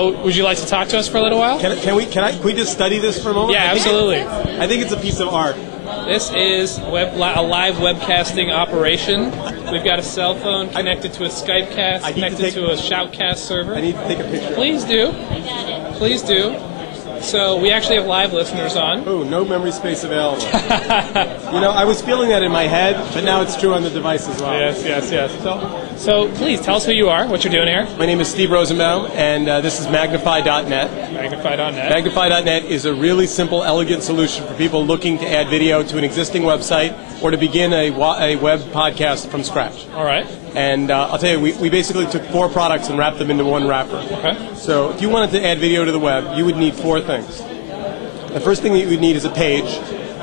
Would you like to talk to us for a little while? Can we just study this for a moment? Yeah, absolutely. I think it's a piece of art. This is a live webcasting operation. We've got a cell phone connected to a Skype cast, connected to a Shoutcast server. I need to take a picture. Please do. Please do. So we actually have live listeners on. Oh, no memory space available. You know, I was feeling that in my head, but now it's true on the device as well. Yes. So please tell us who you are, what you're doing here. My name is Steve Rosenbaum, and this is Magnify.net. Magnify.net. Magnify.net is a really simple, elegant solution for people looking to add video to an existing website or to begin a web podcast from scratch. All right. And I'll tell you, we basically took 4 products and wrapped them into one wrapper. Okay. So if you wanted to add video to the web, you would need 4 things. The first thing that you would need is a page,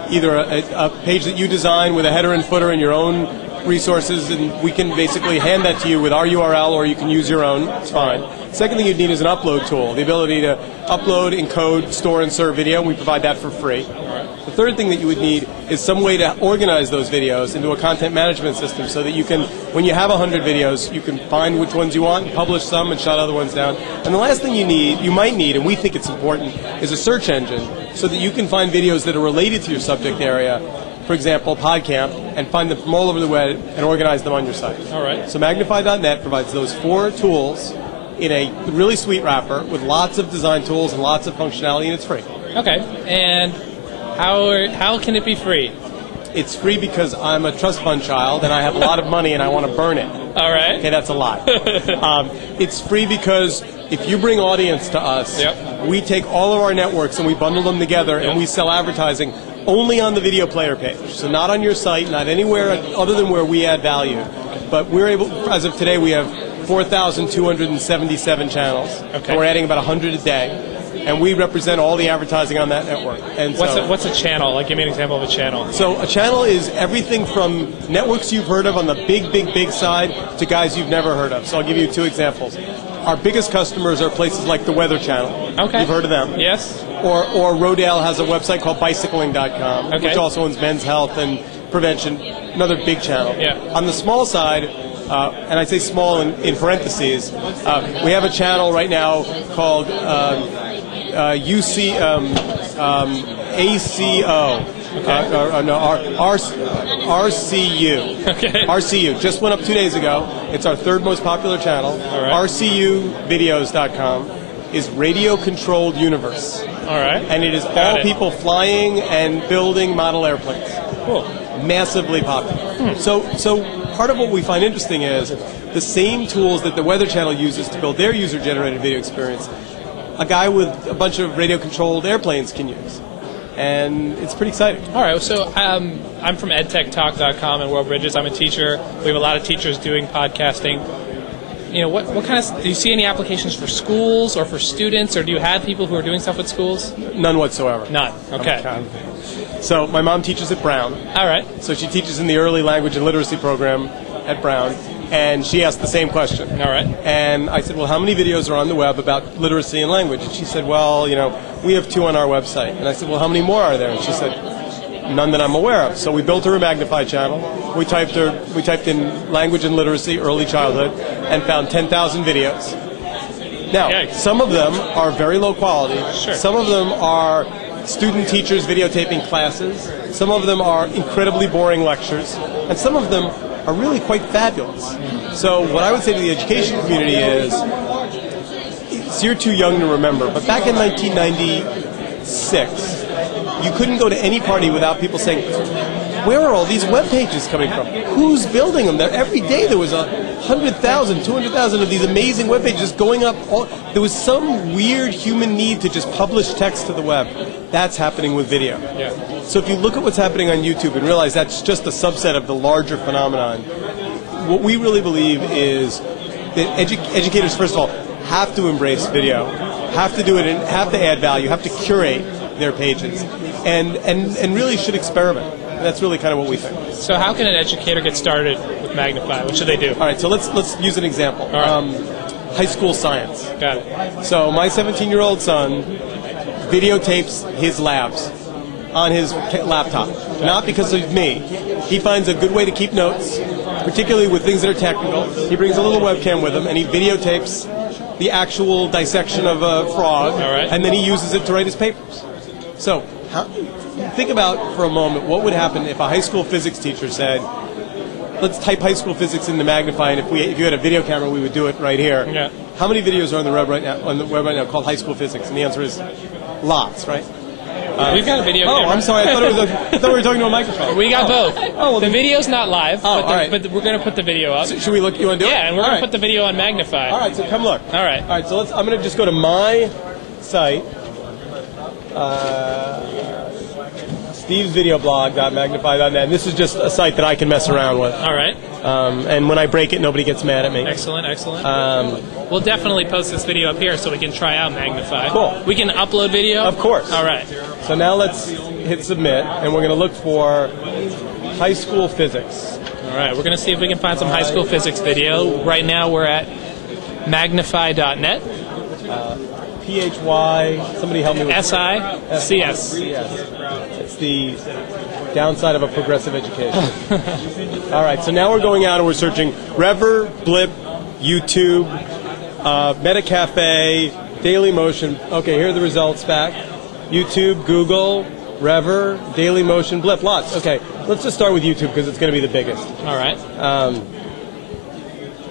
either a page that you design with a header and footer and your own resources, and we can basically hand that to you with our URL, or you can use your own. It's fine. Second thing you'd need is an upload tool, the ability to upload, encode, store, and serve video, and we provide that for free. The third thing that you would need is some way to organize those videos into a content management system so that you can, when you have 100 videos, you can find which ones you want, publish some, and shut other ones down. And the last thing you might need, and we think it's important, is a search engine so that you can find videos that are related to your subject area, for example, PodCamp, and find them from all over the web and organize them on your site. All right. So Magnify.net provides those 4 tools in a really sweet wrapper with lots of design tools and lots of functionality, and it's free. Okay. And how can it be free? It's free because I'm a trust fund child and I have a lot of money and I want to burn it. All right. Okay, that's a lie. It's free because if you bring audience to us, we take all of our networks and we bundle them together and we sell advertising only on the video player page. So not on your site, not anywhere other than where we add value. But we're able, as of today, we have 4,277 channels. Okay. And we're adding about 100 a day. And we represent all the advertising on that network. And what's a channel? Like, give me an example of a channel. So a channel is everything from networks you've heard of on the big side to guys you've never heard of. So I'll give you 2 examples. Our biggest customers are places like the Weather Channel. Okay. You've heard of them. Yes. Or Rodale has a website called bicycling.com, which also owns Men's Health and Prevention, another big channel. Yeah. On the small side, and I say small in parentheses, we have a channel right now called ACO. RCU. Okay. RCU. Just went up 2 days ago. It's our 3rd most popular channel. All right. RCUvideos.com is Radio Controlled Universe. All right. And it is all people flying and building model airplanes. Cool. Massively popular. So part of what we find interesting is the same tools that the Weather Channel uses to build their user-generated video experience, a guy with a bunch of radio-controlled airplanes can use. And it's pretty exciting. All right, so I'm from edtechtalk.com and worldbridges. I'm a teacher. We have a lot of teachers doing podcasting. You know, what kind of, do you see any applications for schools or for students, or do you have people who are doing stuff with schools? None whatsoever. None. Okay. So my mom teaches at Brown. All right. So she teaches in the early language and literacy program at Brown, and she asked the same question. All right. And I said, well, how many videos are on the web about literacy and language? And she said, well, you know, we have 2 on our website. And I said, well, how many more are there? And she said, none that I'm aware of. So we built her a Magnify channel. We typed in language and literacy, early childhood, and found 10,000 videos. Now, some of them are very low quality. Sure. Some of them are student teachers videotaping classes. Some of them are incredibly boring lectures. And some of them are really quite fabulous. So what I would say to the education community is, you're too young to remember, but back in 1996, you couldn't go to any party without people saying, where are all these web pages coming from? Who's building them? Every day there was 100,000, 200,000 of these amazing web pages going up. There was some weird human need to just publish text to the web. That's happening with video. Yeah. So if you look at what's happening on YouTube and realize that's just a subset of the larger phenomenon, what we really believe is that educators, first of all, have to embrace video, have to do it, and have to add value, have to curate their pages, and really should experiment. And that's really kind of what we think. So how can an educator get started with Magnify? What should they do? All right, so let's use an example. All right. High school science. Got it. So my 17-year-old son videotapes his labs on his laptop. Not because of me. He finds a good way to keep notes, particularly with things that are technical. He brings a little webcam with him, and he videotapes the actual dissection of a frog, All right. and then he uses it to write his papers. So think about for a moment what would happen if a high school physics teacher said, let's type high school physics into Magnify, and if you had a video camera, we would do it right here. Yeah. How many videos are on the web right now called high school physics? And the answer is lots, right? We've got a video camera. Oh, I'm sorry. I thought we were talking to a microphone. We got both. Oh, well, the video's not live, all right. but we're going to put the video up. So should we look? You want to do it? Yeah, and we're All going to right. put the video on Magnify. All right, so come look. All right. All right, so I'm going to just go to my site, stevesvideoblog.magnify.net, and this is just a site that I can mess around with. All right. And when I break it, nobody gets mad at me. Excellent, excellent. We'll definitely post this video up here so we can try out Magnify. Cool. We can upload video? Of course. All right. So now let's hit submit, and we're going to look for high school physics. All right, we're going to see if we can find some high school physics video. Right now we're at magnify.net. PHY, somebody help me with SICS. It's the downside of a progressive education. All right, so now we're going out and we're searching Rever, Blip, YouTube, Metacafe, Daily Motion. Okay, here are the results back. YouTube, Google, Rever, Daily Motion, Blip, lots. Okay, let's just start with YouTube because it's going to be the biggest. All right.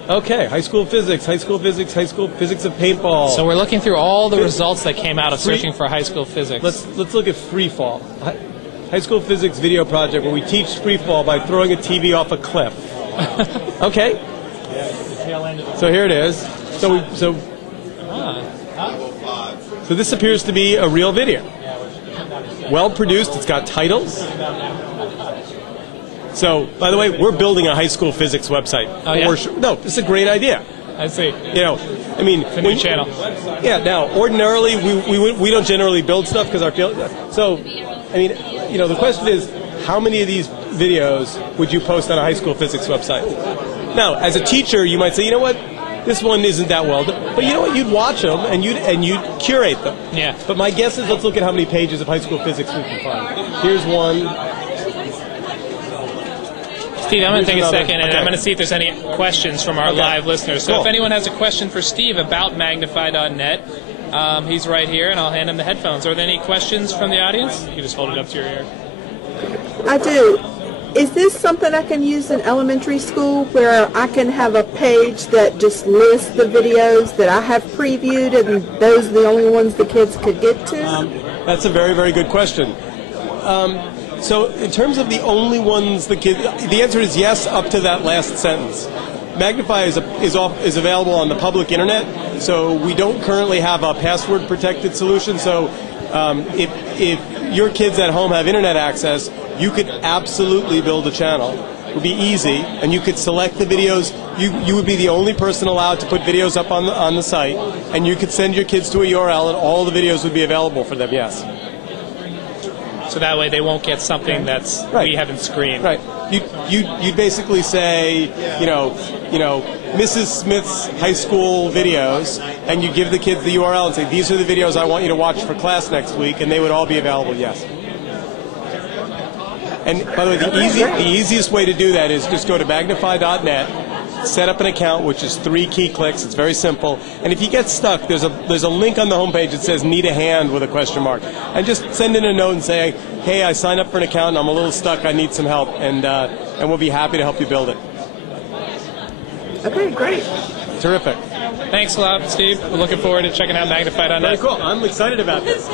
Okay, high school physics of paintball. So we're looking through all the results that came out of searching for high school physics. Let's look at free fall. High school physics video project where we teach free fall by throwing a TV off a cliff. Okay. So here it is. So this appears to be a real video. Well produced. It's got titles. So, by the way, we're building a high school physics website. Oh, yeah? No, it's a great idea. I see. You know, I mean, It's a new channel. Yeah. Now, ordinarily, we don't generally build stuff because our field. So, I mean, you know, the question is, how many of these videos would you post on a high school physics website? Now, as a teacher, you might say, you know what, this one isn't that well done. But you know what, you'd watch them and you'd curate them. Yeah. But my guess is, let's look at how many pages of high school physics we can find. Here's one. Steve, I'm going to take a second, and Okay. I'm going to see if there's any questions from our live listeners. So Cool. if anyone has a question for Steve about magnify.net, he's right here, and I'll hand him the headphones. Are there any questions from the audience? You can just hold it up to your ear. I do. Is this something I can use in elementary school where I can have a page that just lists the videos that I have previewed and those are the only ones the kids could get to? That's a very, very good question. So in terms of the only ones the kids, the answer is yes up to that last sentence. Magnify is available on the public internet, so we don't currently have a password protected solution. So if your kids at home have internet access, you could absolutely build a channel. It would be easy, and you could select the videos. You would be the only person allowed to put videos up on the site, and you could send your kids to a URL, and all the videos would be available for them. Yes. So that way they won't get something that's Right. we haven't screened. Right. You'd basically say, you know, Mrs. Smith's high school videos, and you give the kids the URL and say, these are the videos I want you to watch for class next week, and they would all be available. Yes. And by the way, the easiest way to do that is just go to magnify.net, set up an account, which is 3 key clicks. It's very simple. And if you get stuck, there's a link on the homepage that says "Need a hand" with a question mark, and just send in a note and say, "Hey, I signed up for an account and I'm a little stuck. I need some help," and we'll be happy to help you build it. Okay, great. Terrific. Thanks a lot, Steve. We're looking forward to checking out magnify.net. Very cool. I'm excited about this.